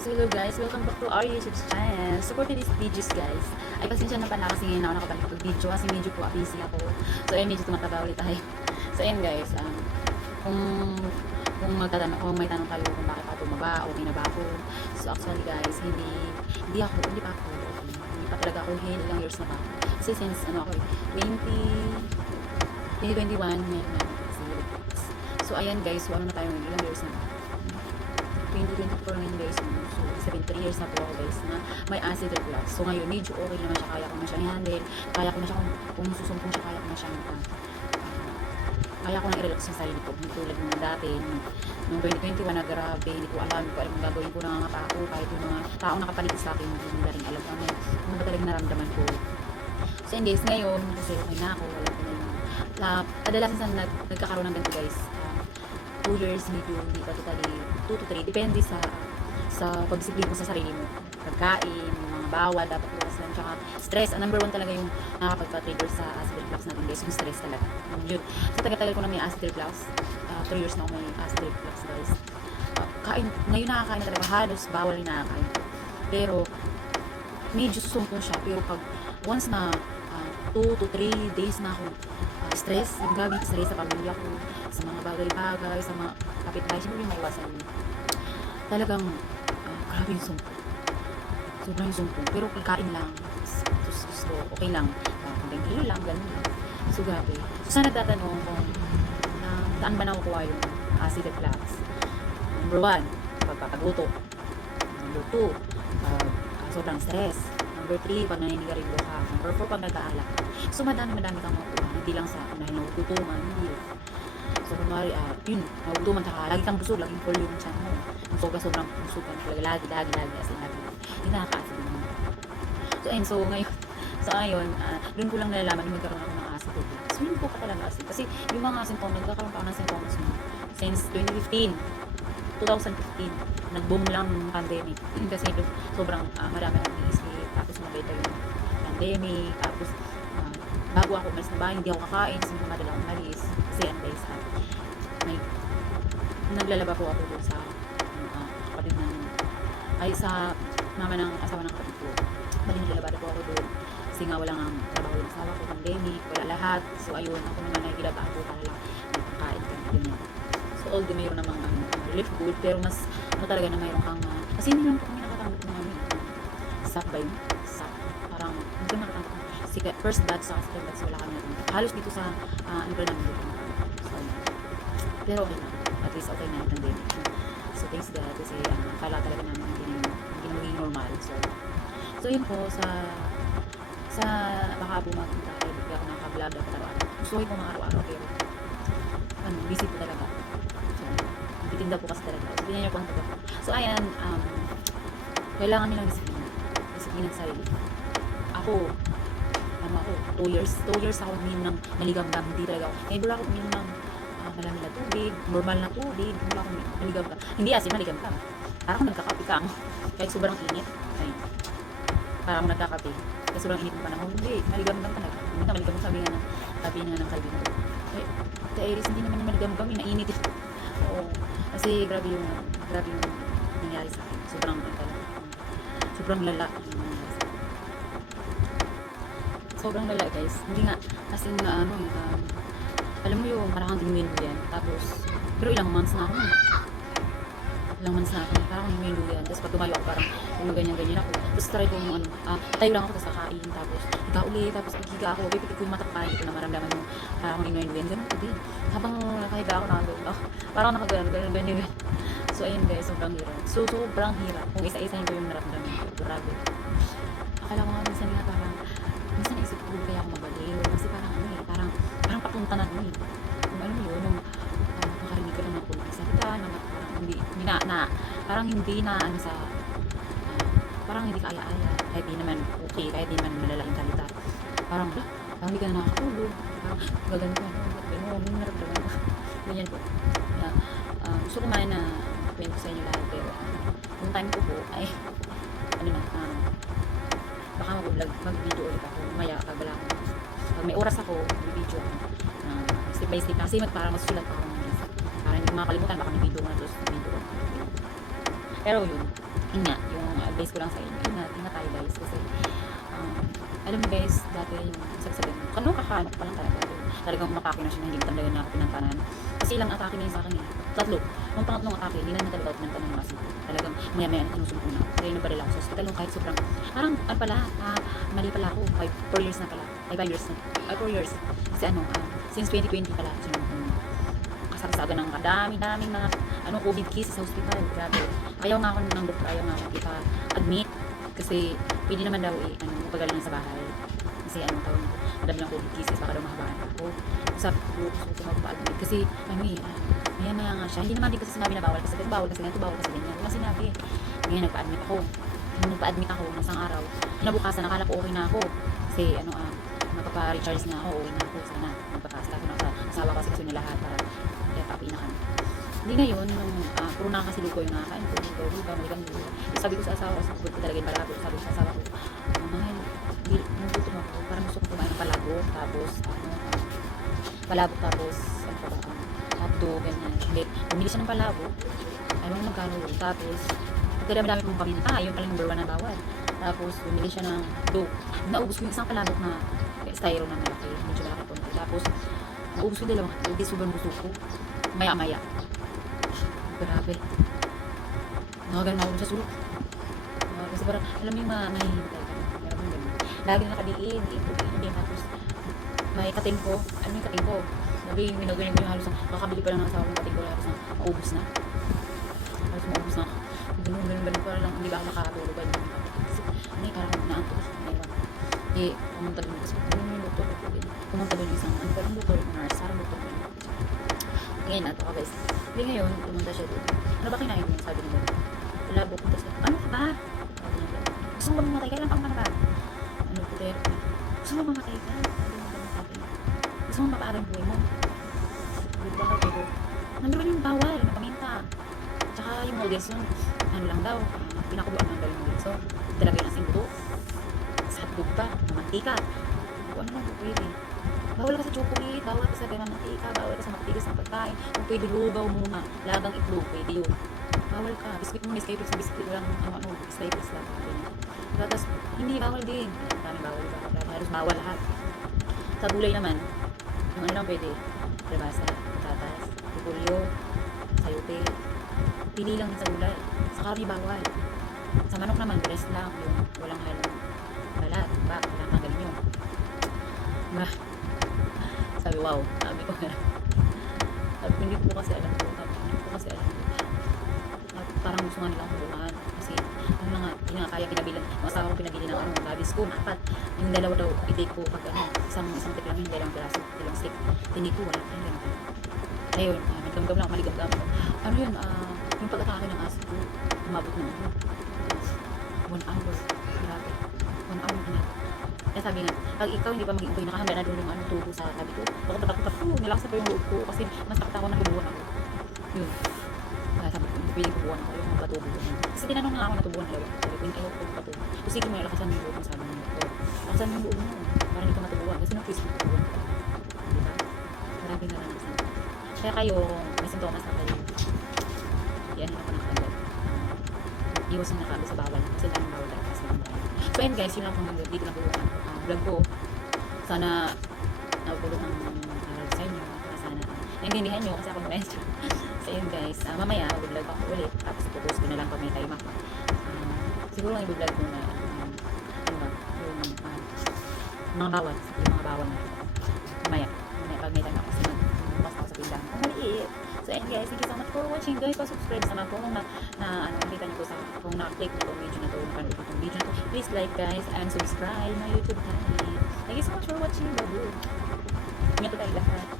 So hello guys, welcome back to our YouTube channel. Support these videos guys. Ay pasensya na pala kasi ngayon ako nakabalik ng video kasi medyo po busy ako. So ayun, medyo tumataba ulit tayo. So ayun guys, kung kung may tanong kayo kung bakit ako bumaba, okay na ba ako. So actually guys, hindi pa ako okay. Hindi pa talaga ako heal, ilang years na ba ako. Kasi since ako 2021 ngayon na so ayan guys, so na tayo ng ilang years na 2024 ngayon guys, so 3 years na po ako guys na may acid reflux. So ngayon medyo okay naman siya, kaya ko na siya i-handle, kaya ko na siya kung susumpong siya, kaya ko na siya kaya ko na i-relax yung sarili ko, hindi tulad ng dati nung 2021 na grabe, hindi ko alam ang gagawin ko, nangangapa ako kahit yung mga tao nakapaligid sa akin, hindi nila rin alam ano ba talagang naramdaman ko. So yun guys, ngayon kasi okay na ako, wala ko na yung kadalasan sa nagkakaroon ng ganito guys, 2 years, medyo hindi pa totally 2 to 3, depende sa pagdisiplina mo sa sarili mo, pagkain, mga bawal dapat iwasan, tsaka stress. Ang number 1 talaga yung nakakapagpa-trigger sa acid reflux natin guys, yung stress talaga. Yun, so tagal-tagal ko na may acid reflux, 3 years na ako may acid reflux guys. Ngayon nakakain na talaga, halos bawal yung nakakain, pero medyo susumpong siya. Pero pag once na 2 to 3 days na ako stress, yung gabi stress sa pamilya ko, sa mga bagay-bagay, sa mga kapitbahay, siyempre yung maiwasan yun. Talagang grabe yung sumpong. Sobrang yung sumpong. Pero pagkain lang, so okay lang. Hanggang kilo lang, ganun lang. So grabe. So sana nagtatanong kung saan ba nakukuha yung acid reflux. Number 1, pagpapaguto. Number 2, sobrang stress. Number 3, pag naninigarilyo ka. Number 4, pag nag-aalak. So madami kang makuha. Hindi lang sa dahil nagugutuman, hindi. So kunwari, yun, nagugutuman ka, lagi kang busog, laging full yung chan mo. Sobrang busog ka talaga, lagi, as in, lagi. Hindi nakaka-acid naman. So ngayon, doon ko lang nalalaman yung magkaroon ako ng acid reflux. So yun po ka talaga acid. Kasi yung mga symptoms, nagkakaroon pa ako ng symptoms mo since 2015, nag-boom lang yung pandemic. Kasi sobrang marami akong i-sleep, tapos mabita yung pandemic, tapos bago ako umalis na bahay, hindi ako kakain, kasi hindi madala akong malis. Kasi guys, may naglalaba po ako doon sa kapatid ng sa mama ng asawa ng kapatid ko. Bali naglalaba po ako doon kasi nga wala nga trabaho yung asawa ko, pandemic, wala lahat. So ayun, ako naman naglalaba ako para lang magpakain ka na. So although mayroon namang relief good, pero mas talaga na mayroon kang kasi hindi lang po kami nakatanggap ng SAP ba yun? SAP. Parang hindi kami nakatanggap ng first batch sa second batch, wala kami natin. Halos dito sa ano ba namin dito. So pero okay na. At least okay na yung pandemic. So thanks God kasi kala talaga namin hindi magiging normal. So yun po sa baka po makikita kayo, bigla ako nakaka-vlog dapat araw-araw. Gusto ko mga araw-araw pero busy po talaga. So bitinda po kasi talaga. So ganyan yung pang taga. So ayan, kailangan nilang disiplina sa sarili. Ako 2 years ako uminom ng maligamgam, hindi talaga ako. Ngayon wala ako uminom ng malamig na tubig, normal na tubig, wala akong maligamgam. Hindi asin, maligamgam. Parang nagkakape ka mo. Kahit sobrang init, parang nagkakape. Kasi sobrang init ng panahon, hindi, maligamgam ka na. Hindi ka maligamgam, sabi nga ng kaibigan ko. Iris, hindi naman yung maligamgam, inainit. Oo, kasi grabe yung nangyari sa akin. Sobrang lala. Sobrang lala guys. Hindi nga, kasi nga alam mo yung parang dinuin yan. Tapos, pero ilang months na ako. Parang dinuin yan. Tapos pag tumayo ako, parang yung ganyan ako. Tapos try ko yung tayo lang ako, tapos kakain. Tapos higa ulit, tapos pag higa ako, pipikit ko yung mata ko, parang hindi ko na maramdaman yung parang dinuin. Ganun ko din. Habang nakahiga ako, parang nakagano'n. So ayun guys, sobrang hirap. Sobrang hirap. Kung isa-isahin ko yung naramdaman ko, grabe. Akala ko nga minsan naisip ko kaya ako mabaliw. Kasi parang papunta na doon. Kung alam mo yun, yung makarinig ka lang ng kulay sa kita, parang hindi na sa parang hindi kaya-aya. Kahit di naman okay, kahit di naman malala yung salita. Parang hindi ka na nakakatulog. Parang gagano ka, yung naramdaman ko. Ganyan po. Gusto ko man na kwento sa inyo lahat, pero yung time ko po ay baka mag-video ulit ako maya pag may oras ako, mag-video ako step by step kasi para masusulat pa ako para hindi makalimutan, baka may video nga tapos video ako. Pero yun, yun nga, yung advice ko lang sa inyo, ingat tayo guys, kasi alam mo guys, dati yung sabi mo, kakahanap pa lang talaga, talagang umakake na siya na hindi talaga na ako pinantanan, kasi ilang atake na yun sa akin eh, tatlo, nung pangatlong atake, hindi na talaga ako pinantanan ng kasi, talagang maya na tinusog ko na, kaya nagpadala ako sa hospital, nung kahit sobrang, parang, mali pala ako, 4 years na pala, 5 years na, 4 years, kasi since 2020 pala, kasi kasagsaga ng daming mga COVID cases sa hospital. Grabe. Ayaw nga ako ng doktor, ayaw nga ako ipa-admit kasi pwede naman daw magpagaling sa bahay. Kasi tawag nito, madami ng COVID cases, baka daw mahabaan ako. Sabi ko, gusto ko magpa-admit kasi maya nga siya. Hindi naman din kasi sinabi na bawal kasi bawal kasi ganito, bawal kasi ganyan. Diba sinabi? Ngayon nagpa-admit ako. Nung nagpa-admit ako ng isang araw, kinabukasan nakala ko okay na ako. Kasi magpapa-recharge na ako, uwi na ako sana. Magpapasta ako ng asawa kasi kaso na lahat para papiin na kami. Hindi ngayon, nung puro na kasi luko yung nakakain ko, maligang luko. Sabi ko sa asawa ko, sabi ko talaga yung palago. Sabi ko sa asawa ko, mahal, nagutom ako, parang gusto ko kumain ng palago, tapos, hotdog, ganyan. Hindi, bumili siya ng palago, ayaw mo magkano, tapos, pagkadami kong paminta, yun palang number 1 na bawal. Tapos, bumili siya ng dough. Naubos ko yung isang palabok na styro na malaki, medyo malaki po. Tapos, naubos ko yung dalawang hotdog, di sobrang gusto ko. Maya-maya. Grabe. Nakagal na ako sa sulok. Kasi parang, alam mo yung mahihintay ka. Lagi na nakadiin, diin. Tapos, may katingko. Ano yung katingko? Sabi, minagaling ko yung halos makakabili pa lang ng asawa ng katingko. Halos na, maubos na. Halos maubos na. Ganun para lang, hindi ba ako makakatulog. Parang naantos. Pumunta doon kasi. Pumunta doon isang, parang doktor, nurse, sarang doktor. Ngayon nato ka guys. Hindi ngayon, pumunta siya doon. Ano ba kinain niya? Sabi niya. Wala po, punta siya. Ano ka ba? Sabi niya. Gusto mo ba mamatay? Kailan pang ka na ba? Ano po, Ter? Gusto mo mamatay ka? Sabi niya sa akin. Gusto mo mapaagang buhay mo? Sabi ko, bakit ko? Nandun yung bawal, na paminta. Tsaka yung moldes yun, lang daw, pinakubuan ng daw yung moldes. So, talagay ng simbuto. Sa hotdog pa, mamantika. Ano lang po pwede? Bawal ka sa chocolate, bawal ka sa mantika, bawal ka sa matigas ng pagkain. Kung pwede, lugaw muna. Lagang itlog, pwede yun. Bawal ka. Biscuit mo, Nescafe sa biscuit lang, Nescafe lang. Tapos, hindi, bawal din. Ang dami bawal. Halos bawal lahat. Sa gulay naman, yung lang pwede. Labasa, patatas, repolyo, sayote. Pili lang sa gulay. Sa karne, bawal. Sa manok naman, breast lang. Yung walang halong balat, walang tanggalin yun. Sabi, wow, sabi ko hindi ko kasi alam parang gusto nga nilang huluhan kasi yung mga kaya pinabilan yung asawa ko pinabili ng labis ko, 4 yung dalawa daw i-take ko pag isang tik lang yung dalawang piraso, dalawang stick tinake ko, wala kayong ganito ayun, nagkamgam lang ako, maligam-gam yung pag-atake ng aso ko umabot na ako 1 hour, grabe 1 hour na kaya sabi nga, pag ikaw hindi pa maging okay, nakahanda na doon yung tubo sa tabi ko. Bakit natakot ako, nilaksa pa yung loob ko kasi mas nakatawa na tubuhan ako. Yun. Sabi ko, hindi pwedeng tubuhan ako, yung mga patubo ko. Kasi tinanong nga ako na tubuhan ako. Sabi ko, ayaw ko patubo. So sige mo, lakasan yung loob mo, sabi ng doktor. Lakasan yung loob mo, para hindi ka matubuhan. Kasi nang-twist mo tubuhan ka. Diba? Maraming naranasan. Kaya kayo, may sintomas na kayo. Yan, ako na kagad. Iwas na kagad sa bawal. Kasi lang bawal talaga kasi lang tayo. So ayun guys, yun lang kung dito na po vlog ko. Sana napulong ng sa inyo. Sana naintindihan nyo kasi ako na-message. So yun guys, mamaya mag-vlog ako ulit. Tapos ipopost ko na lang pag may time ako. Siguro ang i-vlog ko na yung mga bawal. Yung mga bawal na. Mamaya pag may time ako kasi mag-post ako sa pindahan. Kung maliit. So ayun guys, thank you so much for watching guys. Pa-subscribe sa mga kung nakita nyo ko sa kung na-click na itong video na ito, napanood ko itong video na ito. Please like guys and subscribe my YouTube channel. Thank you so much for watching. Bye-bye. Ingat tayo lahat.